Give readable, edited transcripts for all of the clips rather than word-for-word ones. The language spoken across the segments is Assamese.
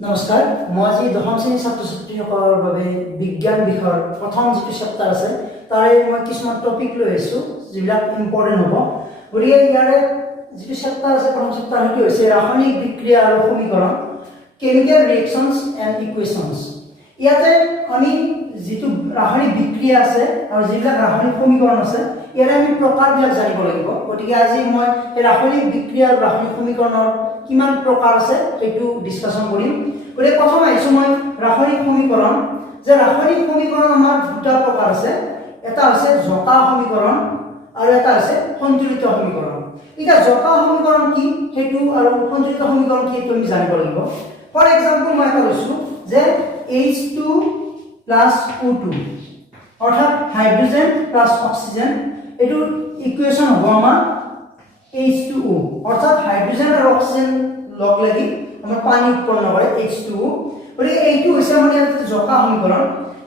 নমস্কাৰ মই আজি দশম শ্ৰেণীৰ ছাত্ৰ ছাত্ৰীসকলৰ বাবে বিজ্ঞান বিষয়ৰ প্ৰথম যিটো চেপ্টাৰ আছে তাৰে মই কিছুমান টপিক লৈ আহিছোঁ যিবিলাক ইম্পৰ্টেণ্ট হ'ব। গতিকে ইয়াৰে যিটো চেপ্টাৰ আছে প্ৰথম চেপ্টাৰ সেইটো হৈছে ৰাসায়নিক বিক্ৰিয়া আৰু সমীকৰণ, কেমিকেল ৰিয়েকশ্যনছ এণ্ড ইকুৱেশ্যনছ। ইয়াতে আমি যিটো ৰাসায়নিক বিক্ৰিয়া আছে আৰু যিবিলাক ৰাসায়নিক সমীকৰণ আছে ইয়াৰে আমি প্ৰকাৰবিলাক জানিব লাগিব। গতিকে আজি মই এই ৰাসায়নিক বিক্ৰিয়া আৰু ৰাসায়নিক সমীকৰণৰ কিমান প্ৰকাৰ আছে সেইটো ডিসকাশন কৰিম। গতিকে প্ৰথম আহিছোঁ মই ৰাসায়নিক সমীকৰণ। যে ৰাসায়নিক সমীকৰণ আমাৰ দুটা প্ৰকাৰ আছে, এটা হৈছে জকা সমীকৰণ আৰু এটা হৈছে সন্তুলিত সমীকৰণ। এতিয়া জকা সমীকৰণ কি সেইটো আৰু সন্তুলিত সমীকৰণ কি সেইটো আমি জানিব লাগিব। ফৰ এক্সাম্পল মই এটা লৈছোঁ যে H2 প্লাস O2 অৰ্থাৎ হাইড্ৰোজেন প্লাস অক্সিজেন, এইটো ইকুৱেশ্যন হ'ব আমাৰ H2O অৰ্থাৎ হাইড্ৰোজেন আৰু অক্সিজেন লগ লাগি আমাৰ পানী উৎপন্ন কৰে H2O। গতিকে এইটো হৈছে আমাৰ ইয়াতে জকা সমীকৰণ।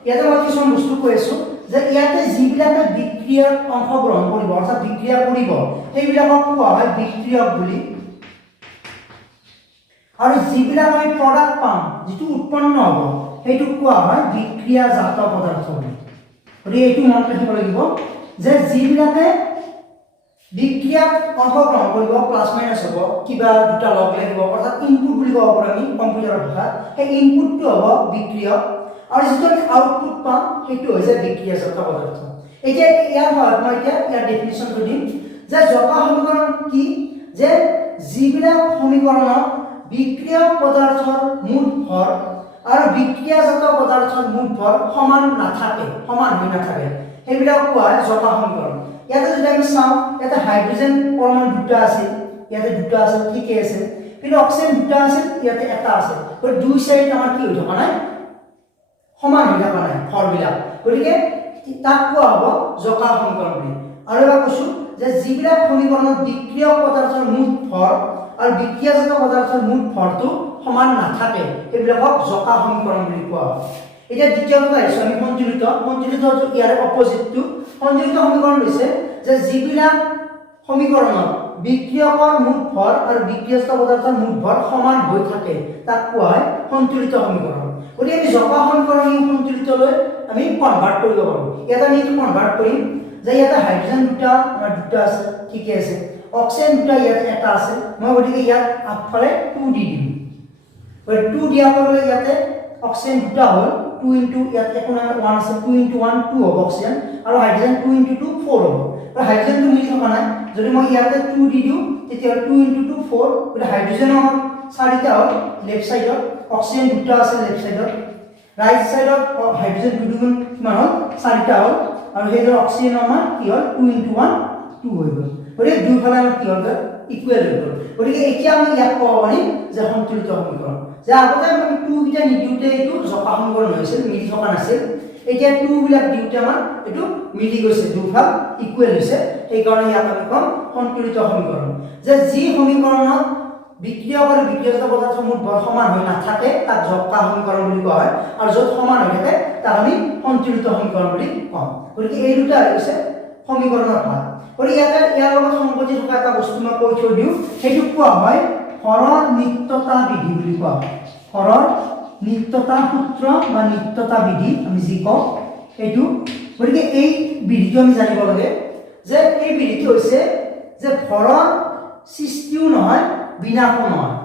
ইয়াতে মই কিছুমান বস্তু কৈ আছোঁ যে ইয়াতে যিবিলাকে বিক্ৰিয়াত অংশগ্ৰহণ কৰিব অৰ্থাৎ বিক্ৰিয়া কৰিব সেইবিলাকক কোৱা হয় বিক্ৰিয়ক বুলি, আৰু যিবিলাক আমি প্ৰডাক্ট পাম যিটো উৎপন্ন হ'ব সেইটো কোৱা হয় বিক্ৰিয়াজাত পদাৰ্থ বুলি। গতিকে এইটো মনত ৰাখিব লাগিব যে যিবিলাকে বিক্ৰিয়াত অংশগ্ৰহণ কৰিব প্লাস মাইনাস হ'ব, কিবা দুটা লগ লাগিব অৰ্থাৎ ইনপুট বুলি ক'ব পাৰোঁ আমি কম্পিউটাৰৰ ভাষাত। সেই ইনপুটটো হ'ব বিক্ৰিয়ক আৰু যিটো আমি আউটপুট পাম সেইটো হৈছে বিক্ৰিয়াজাত পদাৰ্থ। এতিয়া ইয়াৰ সহায়ত মই এতিয়া ইয়াৰ ডেফিনিশ্যনটো দিম যে জকা সমীকৰণ কি, যে যিবিলাক সমীকৰণত বিক্ৰিয়ক পদাৰ্থৰ মুঠ ভৰ আৰু বিক্ৰিয়াজাত পদাৰ্থৰ মুঠ ভৰ সমান নাথাকে, সমান হৈ নাথাকে, সেইবিলাক কোৱা হয় জকা সমীকৰণ। ইয়াতে যদি আমি চাওঁ ইয়াতে হাইড্ৰোজেন পৰমাণু দুটা আছে, ইয়াতে দুটা আছে ঠিকই আছে, কিন্তু অক্সিজেন দুটা আছে ইয়াতে এটা আছে, গতিকে দুই সাইড আমাৰ কি হৈ থকা নাই, সমান হৈ থকা নাই ভৰবিলাক। গতিকে তাক কোৱা হ'ব জকা সমীকৰণ বুলি। আৰু এবাৰ কৈছোঁ যে যিবিলাক সমীকৰণত বিক্ৰিয়ক পদাৰ্থৰ মুঠ ভৰ আৰু বিক্ৰিয়াজাত পদাৰ্থৰ মুঠ ভৰটো সমান নাথাকে সেইবিলাকক জকা সমীকৰণ বুলি কোৱা হয়। এতিয়া দ্বিতীয়টো আহিছোঁ আমি সন্তুলিত। সন্তুলিত ইয়াৰে অপজিটটো সন্তুলিত সমীকৰণ হৈছে যে যিবিলাক সমীকৰণত বিক্ৰিয়কৰ মুঠ ভৰ আৰু বিক্ৰিয়াজাত পদাৰ্থৰ মুঠ ভৰ সমান হৈ থাকে তাক কোৱা হয় সন্তুলিত সমীকৰণ। গতিকে আমি জকা সমীকৰণ সন্তুলিতলৈ আমি কনভাৰ্ট কৰিব পাৰোঁ। ইয়াতে আমি এইটো কনভাৰ্ট কৰিম যে ইয়াতে হাইড্ৰোজেন দুটা আমাৰ দুটা আছে ঠিকই আছে, অক্সিজেন দুটা ইয়াতে এটা আছে, মই গতিকে ইয়াত আগফালে 2 দি দিম। 2 দিয়াৰ লগে লগে ইয়াতে অক্সিজেন দুটা হ'ল 2 ইনটু ইয়াত একো নাই 1 আছে, 2 ইনটু 1 2 হ'ব অক্সিজেন, আৰু হাইড্ৰোজেন 2 ইনটু 2 4 হ'ব। আৰু হাইড্ৰোজেনটো মিলি থকা নাই, যদি মই ইয়াতে 2 দি দিওঁ তেতিয়া 2 ইনটু 2 4, গতিকে হাইড্ৰোজেনৰ চাৰিটা হ'ল লেফট সাইডত, অক্সিজেন দুটা আছে লেফট সাইডত, ৰাইট সাইডত হাইড্ৰোজেন দুগুণ কিমান হ'ল চাৰিটা হ'ল, আৰু সেইদৰে অক্সিজেন আমাৰ কি হ'ল 2 ইনটু 1 2 হৈ গ'ল। গতিকে দুইফালে আমাৰ কি হ'ল ইকুৱেল হৈ গ'ল। গতিকে এতিয়া আমি ইয়াক ক'ব পাৰিম যে সন্তুলিত সমীকৰণ। যে আগতে আমি 2 গিটা নিদিওঁতে এইটো জকা সমীকৰণ হৈছিল, মিলি থকা নাছিল, এতিয়া 2 বিলাক দিওঁতে আমাৰ এইটো মিলি গৈছে, দুফাল ইকুৱেল হৈছে, সেইকাৰণে ইয়াক আমি ক'ম সন্তুলিত সমীকৰণ। যে যি সমীকৰণত বিক্ৰিয়ক আৰু বিক্ৰিয়াজাত পদাৰ্থৰ মুঠ ভৰ সমান হৈ নাথাকে তাক জকা সমীকৰণ বুলি কোৱা হয়, আৰু য'ত সমান হৈ থাকে তাক আমি সন্তুলিত সমীকৰণ বুলি কওঁ। গতিকে এই দুটা হৈছে সমীকৰণৰ ভাগ। গতিকে ইয়াতে ইয়াৰ লগত সংগতি থকা এটা বস্তু মই কৈ থৈ দিওঁ, সেইটোক কোৱা হয় হৰৰ নিত্যতা বিধি বুলি কোৱা হয়। হৰৰ নিত্যতা সূত্ৰ বা নিত্যতা বিধি আমি যি কওঁ সেইটো। গতিকে এই বিধিটো আমি জানিব লাগে যে এই বিধিটো হৈছে যে ভৰৰ সৃষ্টিও নহয় বিনাশো নহয়।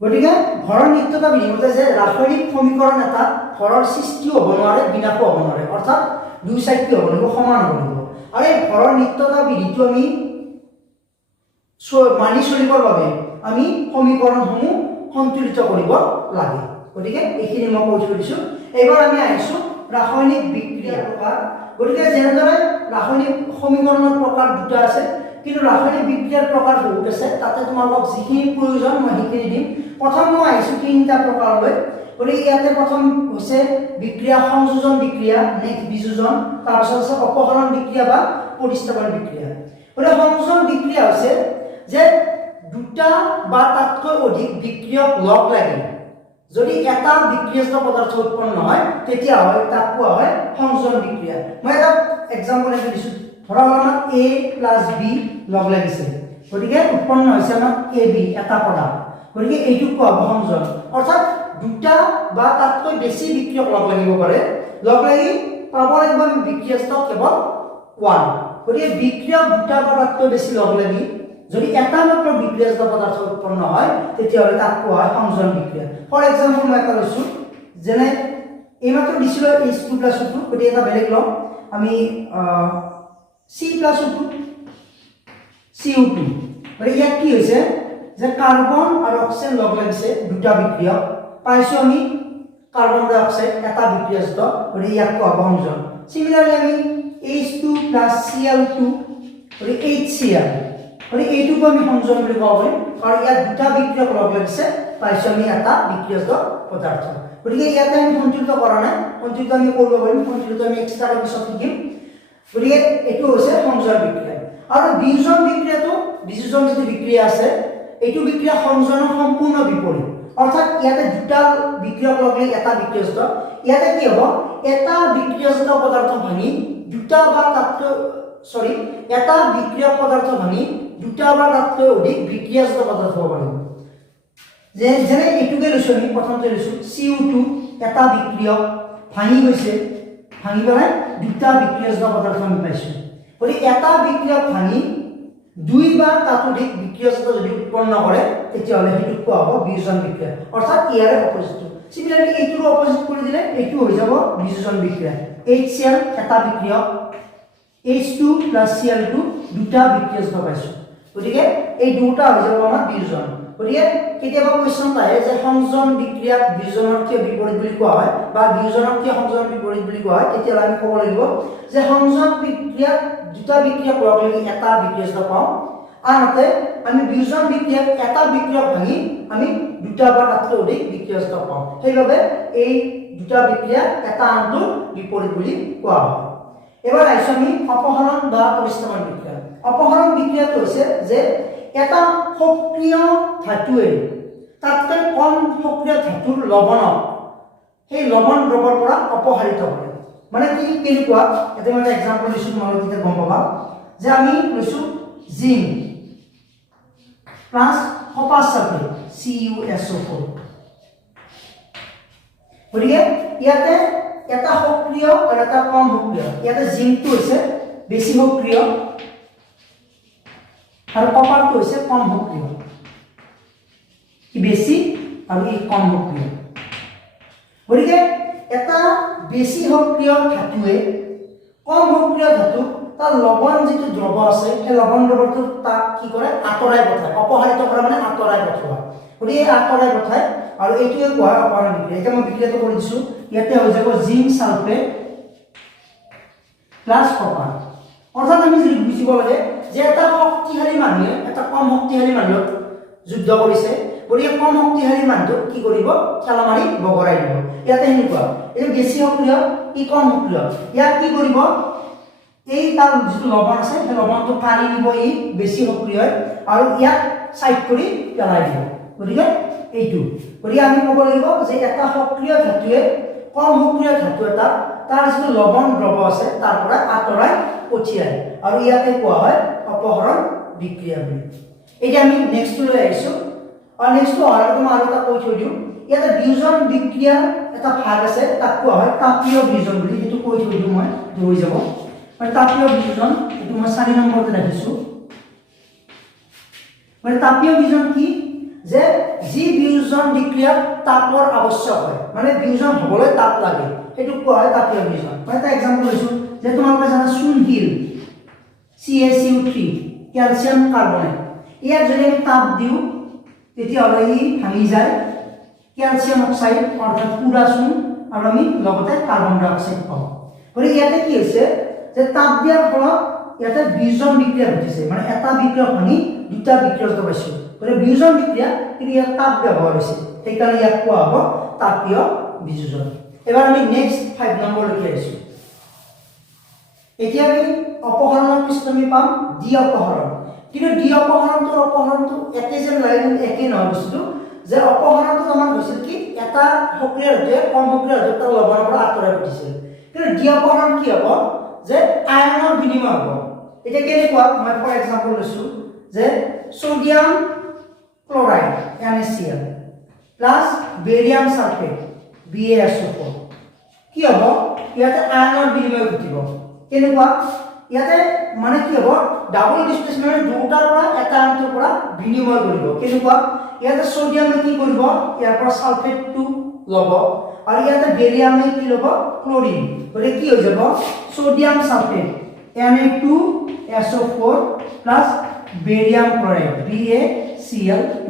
গতিকে ভৰৰ নিত্যতা বিধি মতে যে ৰাসায়নিক সমীকৰণ এটা ভৰৰ সৃষ্টিও হ'ব নোৱাৰে বিনাশো হ'ব নোৱাৰে, অৰ্থাৎ দুই সাইড কি হ'ব লাগিব, সমান হ'ব লাগিব। আৰু এই ভৰৰ নিত্যতা বিধিটো আমি মানি চলিবৰ বাবে আমি সমীকৰণসমূহ সন্তুলিত কৰিব লাগে। গতিকে এইখিনি মই কৈ থৈ দিছোঁ। এইবাৰ আমি আহিছোঁ ৰাসায়নিক বিক্ৰিয়াৰ প্ৰকাৰ। গতিকে যেনেদৰে ৰাসায়নিক সমীকৰণৰ প্ৰকাৰ দুটা আছে, কিন্তু ৰাসায়নিক বিক্ৰিয়াৰ প্ৰকাৰ বহুত আছে, তাতে তোমালোকক যিখিনি প্ৰয়োজন মই সেইখিনি দিম। প্ৰথম মই আহিছোঁ 3টা প্ৰকাৰলৈ। গতিকে ইয়াতে প্ৰথম হৈছে বিক্ৰিয়া সংযোজন বিক্ৰিয়া, নেক্সট বিযোজন, তাৰপিছত আছে অপহৰণ বিক্ৰিয়া বা প্ৰতিস্থাপন বিক্ৰিয়া। গতিকে সংযোজন বিক্ৰিয়া হৈছে যে দুটা বা তাতকৈ অধিক বিক্ৰিয়ক লগ লাগি যদি এটা বিক্ৰিয়াজাত পদাৰ্থ উৎপন্ন হয় তেতিয়া হয় তাক কোৱা হয় সংযোজন বিক্ৰিয়া। মই এটা এক্সাম্পল এটা দিছোঁ, ধৰা আমাৰ A + B লগ লাগিছে, গতিকে উৎপন্ন হৈছে আমাৰ AB এটা পদাৰ্থ। গতিকে এইটো কোৱা হ'ব সংযোজন অৰ্থাৎ দুটা বা তাতকৈ বেছি বিক্ৰিয়ক লগ লাগিব পাৰে লগ লাগি পাব লাগিব আমি বিক্ৰিয়াস্ত কেৱল 1 গতিকে বিক্ৰিয়ক দুটা বা তাতকৈ বেছি লগ লাগি যদি এটা মাত্ৰ বিক্ৰিয়াস্ত পদাৰ্থ উৎপন্ন হয় তেতিয়াহ'লে তাক কোৱা হয় সংযোজন বিক্ৰিয়া ফৰ এক্সাম্পল মই এটা লৈছো যেনে এইমাত্ৰ দিছিল H2+O2 গতিকে এটা বেলেগ লম আমি C+O2 CO2 গতিকে ইয়াত কি হৈছে যে কাৰ্বন আৰু অক্সিজেন লগ লাগিছে দুটা বিক্ৰিয়ক পাইছো আমি কাৰ্বন ডাই অক্সাইড এটা বিক্ৰিয়াস্ত গতিকে ইয়াক কোৱা হ'ব সংযোজন সিমিলাৰলি আমি H2 + Cl2 গতিকে HCl গতিকে এইটোকো আমি সংযোজন বুলি ক'ব পাৰিম কাৰণ ইয়াত দুটা বিক্ৰিয়ক লগ লাগিছে পাইছো আমি এটা বিক্ৰিয়াস্ত পদাৰ্থ গতিকে ইয়াতে আমি সন্তুলিত কৰা নাই সন্তুলিত আমি কৰিব পাৰিম সন্তুলিত আমি এক্সট্ৰা পিছত শিকিম গতিকে এইটো হৈছে সংযোজন বিক্ৰিয়া আৰু বিয়োজন বিক্ৰিয়াটো বিয়োজন যিটো বিক্ৰিয়া আছে এইটো বিক্ৰিয়া সংযোজনৰ সম্পূৰ্ণ বিপৰীত অৰ্থাৎ ইয়াতে দুটা বিক্ৰিয়ক লগ লাগি এটা বিক্ৰিয়াস্ত ইয়াতে কি হ'ব এটা বিক্ৰিয়াস্ত পদাৰ্থ ভাঙি দুটা বা তাতকৈ এটা বিক্ৰিয়ক পদাৰ্থ ভাঙি দুটা বা তাতকৈ অধিক বিক্ৰিয়াস্ত পদাৰ্থ হ'ব পাৰিব যেনে এইটোকে লৈছো আমি প্ৰথমতে লৈছো CO2 এটা বিক্ৰিয়ক ভাঙি গৈছে ভাঙি পেলাই দুটা বিক্ৰিয়াস্ত পদাৰ্থ আমি পাইছো গতিকে এটা বিক্ৰিয়ক ভাঙি দুই বা তাতোধিক বিক্ৰিয়াস্ত যদি উৎপন্ন কৰে তেতিয়াহ'লে সেইটো কোৱা হ'ব বিয়োজন বিক্ৰিয়া অৰ্থাৎ ইয়াৰ অপজিট সিমিলাৰলি এইটোৰ অপজিট কৰি দিলে এইটো হৈ যাব বিয়োজন বিক্ৰিয়া HCl এটা বিক্ৰিয়ক H2 + Cl2 দুটা বিক্ৰিয়াস্ত পাইছো গতিকে এই দুটা হৈ যাব আমাৰ বিয়োজন গতিকে কেতিয়াবা কোৱেশ্চন আহে যে সংযোজন বিক্ৰিয়াক বিয়োজনৰ কিয় বিপৰীত বুলি কোৱা হয় বা বিয়োজনক কিয় সংযোজন বিপৰীত বুলি কোৱা হয় তেতিয়াহ'লে আমি ক'ব লাগিব যে সংযোজন বিক্ৰিয়াক দুটা বিক্ৰিয়ক লগ লাগি এটা বিক্ৰিয়াস্ত পাওঁ আনহাতে আমি বিয়োজন বিক্ৰিয়াক এটা বিক্ৰিয়ক ভাঙি আমি দুটা বা তাতকৈ অধিক বিক্ৰিয়াস্ত পাওঁ সেইবাবে এই দুটা বিক্ৰিয়া এটা আনটোৰ বিপৰীত বুলি কোৱা হয় এবাৰ আহিছো আমি অপহৰণ বা পৰিস্থাপন বিক্ৰিয়া অপহৰণ বিক্ৰিয়াটো হৈছে যে এটা সক্ৰিয় ধাতুৱে তাতকৈ কম সক্ৰিয় ধাতুৰ লৱণক সেই লৱণ দ্ৰৱৰ পৰা অপসাৰিত কৰে মানে কি কেনেকুৱা এটা মই এক্সাম্পল দিছো তোমালোকে তেতিয়া গম পাবা যে আমি লৈছো zinc plus copper sulphate CuSO4 গতিকে ইয়াতে এটা সক্ৰিয় আৰু এটা কম সক্ৰিয় ইয়াতে জিংকটো হৈছে বেছি সক্ৰিয় আৰু কপাৰটো হৈছে কম সক্ৰিয় কি বেছি আৰু ই কম সক্ৰিয় গতিকে এটা বেছি সক্ৰিয় ধাতুৱে কম সক্ৰিয় ধাতু তাৰ লৱণ যিটো দ্ৰৱ আছে সেই লৱণ দ্ৰৱটো তাক কি কৰে আঁতৰাই পঠায় অপসাৰিত কৰা মানে আঁতৰাই পঠোৱা গতিকে আঁতৰাই পঠায় আৰু এইটোৱে কোৱা হয় অপহৰণ বিক্ৰিয়া এতিয়া মই বিক্ৰিয়াটো কৰি দিছো ইয়াতে হৈ যাব জিংক সালফেট প্লাস কপাৰ অৰ্থাৎ আমি যদি বুজিব লাগে যে এটা শক্তিশালী মানুহে এটা কম শক্তিশালী মানুহক যুদ্ধ কৰিছে গতিকে কম শক্তিশালী মানুহক কি কৰিব ঠেলা মাৰি বগৰাই দিব ইয়াতে এনেকুৱা এই বেছি সক্ৰিয় ই কম সক্ৰিয় ইয়াক কি কৰিব এই তাৰ যিটো লৱণ আছে সেই লৱণটো টানি নিব ই বেছি সক্ৰিয় আৰু ইয়াক সাইড কৰি পেলাই দিব গতিকে এইটো গতিকে আমি ক'ব লাগিব যে এটা সক্ৰিয় ধাতুৱে কম সক্ৰিয় ধাতু এটা তাৰ যিটো লৱণ দ্ৰৱ আছে তাৰ পৰা আঁতৰাই পঠিয়ায় আৰু ইয়াতে কোৱা হয় অপহৰণ বিক্ৰিয়া বুলি এতিয়া আমি নেক্সটটো লৈ আহিছো আৰু নেক্সটটো অহাৰ মই আৰু এটা কৈ থৈ দিওঁ ইয়াতে বিয়োজন বিক্ৰিয়া এটা ভাগ আছে তাক কোৱা হয় তাপীয় বিয়োজন বুলি এইটো কৈ থৈ দিওঁ মই হৈ যাব মানে তাপীয় বিয়োজন এইটো মই 4 নম্বৰতে ৰাখিছো মানে তাপীয় বিয়োজন কি যে যি বিয়োজন বিক্ৰিয়াত তাপৰ আৱশ্যক হয় মানে বিয়োজন হ'বলৈ তাপ লাগে সেইটো কোৱা হয় তাপীয় বিয়োজন মানে এটা এক্সাম্পল লৈছো যে তোমালোকে জানা চুনশিল CaCO3 ক্যালসিয়াম কাৰ্বনেট ইয়াক যদি আমি তাপ দিও তেতিয়াহ'লে ই ভাঙি যায় ক্যালসিয়াম অক্সাইড অৰ্থাৎ পুৰা চুন আৰু আমি লগতে কাৰ্বন ডাই অক্সাইড পাওঁ গতিকে ইয়াতে কি হৈছে যে তাপ দিয়াৰ ফলত ইয়াতে বিয়োজন বিক্ৰিয়া ঘটিছে মানে এটা বিক্ৰিয়া ভাঙি দুটা বিক্ৰিয়া পাইছো গতিকে বিয়োজন বিক্ৰিয়া কিন্তু ইয়াত তাপ ব্যৱহাৰ হৈছে সেইকাৰণে ইয়াক কোৱা হ'ব তাপীয় বিয়োজন এবাৰ আমি নেক্সট 5 নম্বৰলৈকে আহিছো এতিয়া আমি অপহৰণৰ পিছত আমি পাম ডি অপহৰণ কিন্তু ডি অপহৰণটো একে যেন লাগে কিন্তু একে নহয় বস্তুটো যে অপহৰণটো আমাৰ হৈছিল কি এটা সক্ৰিয় ধাতুৱে কম সক্ৰিয় ধাতুৰ লৱণৰ পৰা আঁতৰাই পঠিয়াইছিল কিন্তু ডি অপহৰণ কি হ'ব যে আয়নৰ বিনিময় হ'ব এতিয়া কেনেকুৱা মই ফৰ এক্সাম্পল লৈছো যে sodium chloride NaCl plus barium sulphate BaSO4 কি হ'ব ইয়াতে আয়নৰ বিনিময় ঘটিব কেনেকুৱা ইয়াতে মানে কি হ'ব ডাবল ডিসপ্লেসমেন্ট দুটাৰ পৰা এটা আয়নৰ পৰা বিনিময় কৰিব কেনেকুৱা ইয়াতে সোডিয়ামে কি কৰিব ইয়াৰ পৰা সালফেটটো ল'ব আৰু ইয়াতে বেৰিয়ামে কি ল'ব ক্লোৰিন গৰে কি হৈ যাব sodium sulphate Na2SO4 plus barium chloride BaCl2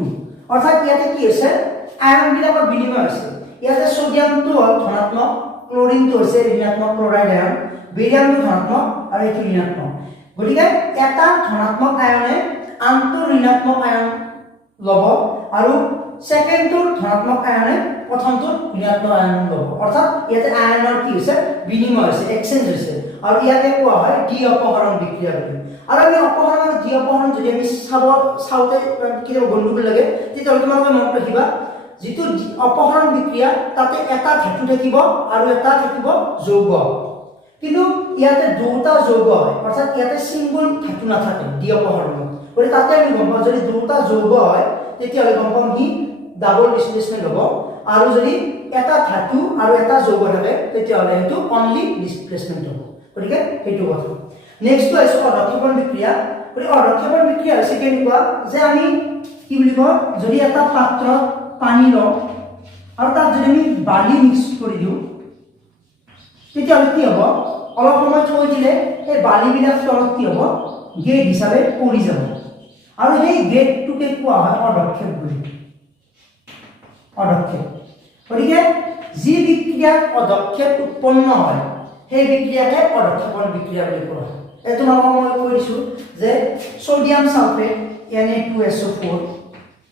অৰ্থাৎ ইয়াতে কি হৈছে আয়ন বিলাকৰ বিনিময় হৈছে ইয়াতে সোডিয়ামটো হ'ল ধনাত্মক ক্লোৰিনটো হৈছে ঋণাত্মক ক্লোৰাইড আয়ন বেৰিয়ামটো ধনাত্মক আৰু এইটো ঋণাত্মক গতিকে এটা ধনাত্মক আয়নে আনটো ঋণাত্মক আয়ন ল'ব আৰু সেকেন্ডটোৰ ধনাত্মক আয়নে প্ৰথমটোৰ ঋণাত্মক আয়ন ল'ব অৰ্থাৎ ইয়াতে আয়নৰ কি হৈছে বিনিময় হৈছে এক্সচেঞ্জ হৈছে আৰু ইয়াতে কোৱা হয় ডি অপহৰণ বিক্ৰিয়া বুলি আৰু আমি অপহৰণ আৰু ডি অপহৰণ যদি আমি চাওঁতে কিবা গণ্ডগোল লাগে তেতিয়াহ'লে তোমালোকে মনত ৰাখিবা যেটো অপহৰণ বিক্ৰিয়া তাতে এটা ধাতু থাকিব আৰু এটা থাকিব যৌগ কিন্তু ইয়াতে দুটা যৌগ হয় অৰ্থাৎ ইয়াতে সিঙ্গল ধাতু নাথাকে ডি অপহৰণ গৰে তাতে আমি গম পাওঁ যদি দুটা যৌগ হয় তেতিয়াহ'লে গম পাম কি ডাবল ডিসপ্লেসমেন্ট হ'ব আৰু যদি এটা ধাতু আৰু এটা যৌগ থাকে তেতিয়াহ'লে এটো অনলি ডিসপ্লেসমেন্ট হ'ব গতিকে এইটো কথা নেক্সট আছে অধক্ষেপণ বিক্রিয়া গৰে অধক্ষেপণ বিক্ৰিয়া হৈছে কেনেকুৱা যে আমি কি বুলি কওঁ যদি এটা পাত্ৰত পানী লওঁ আৰু তাত যদি আমি বালি মিক্স কৰি দিওঁ তেতিয়াহ'লে কি হ'ব অলপ সময় থৈ দিলে এই বালিবিলাক তলত কি হ'ব গেট হিচাপে পৰি যাব আৰু সেই গেটটোকে কোৱা হয় অধক্ষেপ বুলি অধক্ষেপ গতিকে যি বিক্ৰিয়াত অধক্ষেপ উৎপন্ন হয় সেই বিক্ৰিয়াকে অধক্ষেপণ বিক্ৰিয়া বুলি কোৱা হয় এই তোমালোকক মই কৈ দিছোঁ যে sodium sulphate Na2SO4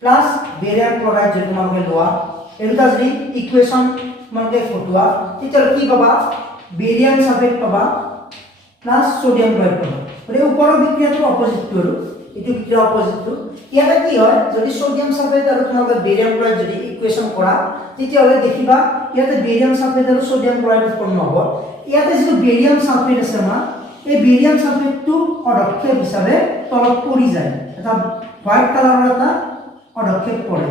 plus barium chloride যদি তোমালোকে লোৱা এটা যদি ইকুয়েশন তোমালোকে ফটোৱা তেতিয়াহ'লে কি পাবা বেৰিয়াম সালফেট পাবা প্লাস সোডিয়াম ক্লোৰাইড পাবা গতিকে ওপৰৰ বিক্ৰিয়াটো অপজিটটো আৰু এইটো বিক্ৰিয়া অপজিটটো ইয়াতে কি হয় যদি সোডিয়াম সালফেট আৰু তোমালোকে বেৰিয়াম ক্লোৰাইড যদি ইকুয়েশন কৰা তেতিয়াহ'লে দেখিবা ইয়াতে বেৰিয়াম সালফেট আৰু সোডিয়াম ক্লোৰাইড উৎপন্ন হ'ব ইয়াতে যিটো বেৰিয়াম সালফেট আছে আমাৰ এই বেৰিয়াম সালফেটটো অধক্ষেপ হিচাপে তলত পৰি যায় এটা হোৱাইট কালাৰৰ এটা অধক্ষেপ পৰে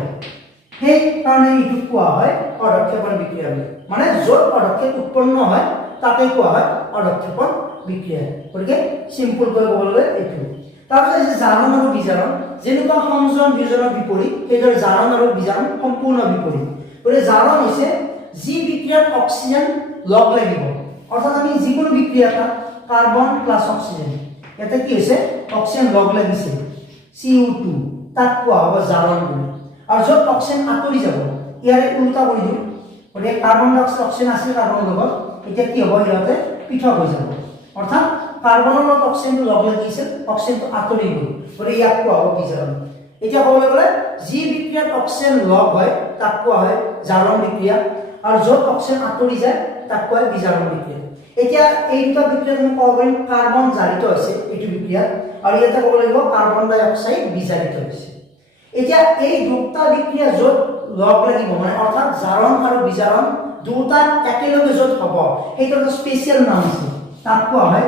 সেই কাৰণে এইটো কোৱা হয় অধক্ষেপণ বিক্ৰিয়া বুলি মানে য'ত অধক্ষেপ উৎপন্ন হয় তাতে কোৱা হয় অধক্ষেপণ বিক্ৰিয়া গতিকে সিম্পল কৈ ক'বলৈ এইটো তাৰপিছত আছে জাৰণ আৰু বিজাৰণ যেনেকুৱা সংযোজন বিজাৰণৰ বিপৰীত সেইদৰে জাৰণ আৰু বিজাৰণ সম্পূৰ্ণ বিপৰীত গতিকে জাৰণ হৈছে যি বিক্ৰিয়াত অক্সিজেন লগ লাগিব অৰ্থাৎ আমি যিকোনো বিক্ৰিয়া এটা কাৰ্বন প্লাস অক্সিজেন এটা কি হৈছে অক্সিজেন লগ লাগিছে CO2 তাক কোৱা হ'ব জাৰণ বুলি আৰু য'ত অক্সিজেন আঁতৰি যাব ইয়াৰে উল্টা কৰি দিওঁ গতিকে কাৰ্বন ডাই অক্সাইড অক্সিজেন আছে কাৰ্বনৰ লগত এতিয়া কি হ'ব ইয়াতে পৃথক হৈ যাব অৰ্থাৎ কাৰ্বনৰ লগত অক্সিজেনটো লগ লাগিছিল অক্সিজেনটো আঁতৰি গ'ল গতিকে ইয়াক কোৱা হ'ব বিজাৰণ এতিয়া ক'বলৈ গ'লে যি বিক্ৰিয়াত অক্সিজেন লগ হয় তাক কোৱা হয় জাৰণ বিক্ৰিয়া আৰু য'ত অক্সিজেন আঁতৰি যায় তাক কোৱা হয় বিজাৰণ বিক্ৰিয়া এতিয়া এই দুটা বিক্ৰিয়াত আমি ক'ব পাৰিম কাৰ্বন জাৰিত হৈছে এইটো বিক্ৰিয়াত আৰু ইয়াতে ক'ব লাগিব কাৰ্বন ডাই অক্সাইড বিজাৰিত হৈছে এতিয়া এই দুটা বিক্ৰিয়া য'ত লগ লাগিব মানে অৰ্থাৎ জাৰণ আৰু বিজাৰণ দুটা একেলগে য'ত হ'ব সেইটো এটা স্পেচিয়েল নাম আছে তাক কোৱা হয়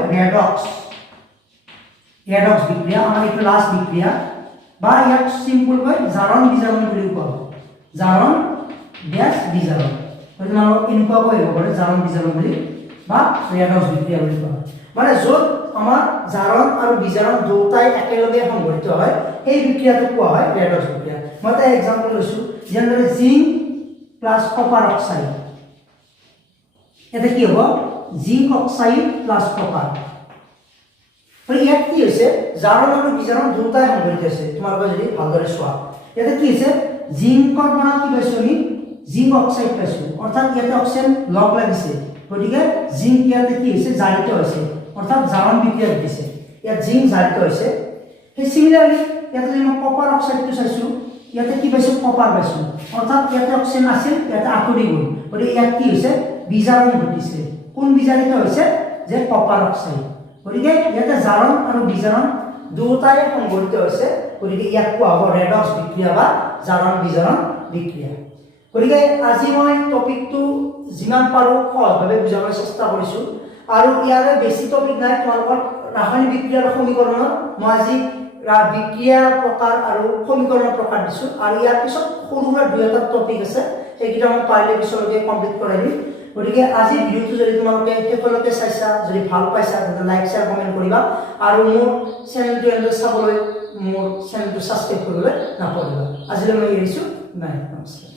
ৰেডক্স বিক্ৰিয়া আমাৰ এইটো লাষ্ট বিক্ৰিয়া বা ইয়াক সিম্পল কৈ জাৰণ বিজাৰণ বুলি কোৱা হয় জাৰণ ড্যাশ বিজাৰণ মানে এনেকুৱা কৈ হ'ব পাৰে জাৰণ বিজাৰণ বুলি বা ৰেডক্স বিক্ৰিয়া বুলি কোৱা হয় মানে য'ত আমাৰ জাৰণ আৰু বিজাৰণ দুটাই একেলগে সংঘটিত হয় এই বিক্ৰিয়াটো কোৱা হয় ৰেডক্স বিক্ৰিয়া মই এটা এক্সাম্পল লৈছোঁ যেনেদৰে জিংক প্লাস কপাৰ অক্সাইড এটা কি হ'ব জিংক অক্সাইড প্লাস কপাৰ ইয়াত কি হৈছে জাৰণ আৰু বিজাৰণ দুটাই সংঘটিত হৈছে তোমালোকে যদি ভালদৰে চোৱা ইয়াতে কি হৈছে জিংকৰ পৰা কি পাইছোঁ আমি জিংক অক্সাইড পাইছোঁ অৰ্থাৎ ইয়াতে অক্সিজেন লগ লাগিছে গতিকে জিংক ইয়াতে কি হৈছে জাৰিত হৈছে অৰ্থাৎ জাৰণ বিক্ৰিয়া ঘটিছে ইয়াত জিংক জাৰিত হৈছে সেই সিমিলাৰলি ইয়াতে যদি মই কপাৰ অক্সাইডটো চাইছোঁ ইয়াতে কি পাইছোঁ কপাৰ পাইছোঁ অৰ্থাৎ ইয়াতে অক্সিজেন আছিল ইয়াতে আঁতৰি গ'ল গতিকে ইয়াত কি হৈছে বিজাৰণ ঘটিছে কোন বিজাৰিত হৈছে যে কপাৰ অক্সাইড গতিকে ইয়াতে জাৰণ আৰু বিজাৰণ দুটাই সংঘটিত হৈছে গতিকে ইয়াক কোৱা হ'ব ৰেডক্স বিক্ৰিয়া বা জাৰণ বিজাৰণ বিক্ৰিয়া গতিকে আজি মই টপিকটো যিমান পাৰোঁ সহজভাৱে বুজাবলৈ চেষ্টা কৰিছোঁ আৰু ইয়াৰে বেছি টপিক নাই তোমালোকৰ ৰাসায়নিক বিক্ৰিয়াৰ সমীকৰণত মই আজি বিক্ৰিয়া প্ৰকাৰ আৰু সমীকৰণৰ প্ৰকাৰ দিছোঁ আৰু ইয়াৰ পিছত সৰু সুৰা দুই এটা টপিক আছে সেইকেইটা মই পাৰিলে পিছলৈকে কমপ্লিট কৰাই দিম গতিকে আজি ভিডিঅ'টো যদি তোমালোকে শেষলৈকে চাইছা যদি ভাল পাইছা তেন্তে লাইক শ্বেয়াৰ কমেণ্ট কৰিবা আৰু মোৰ চেনেলটো এনেদৰে চাবলৈ মোৰ চেনেলটো ছাবস্ক্ৰাইব কৰিবলৈ নাপাহৰিবা আজিলৈ মই এৰিছোঁ নাই নমস্কাৰ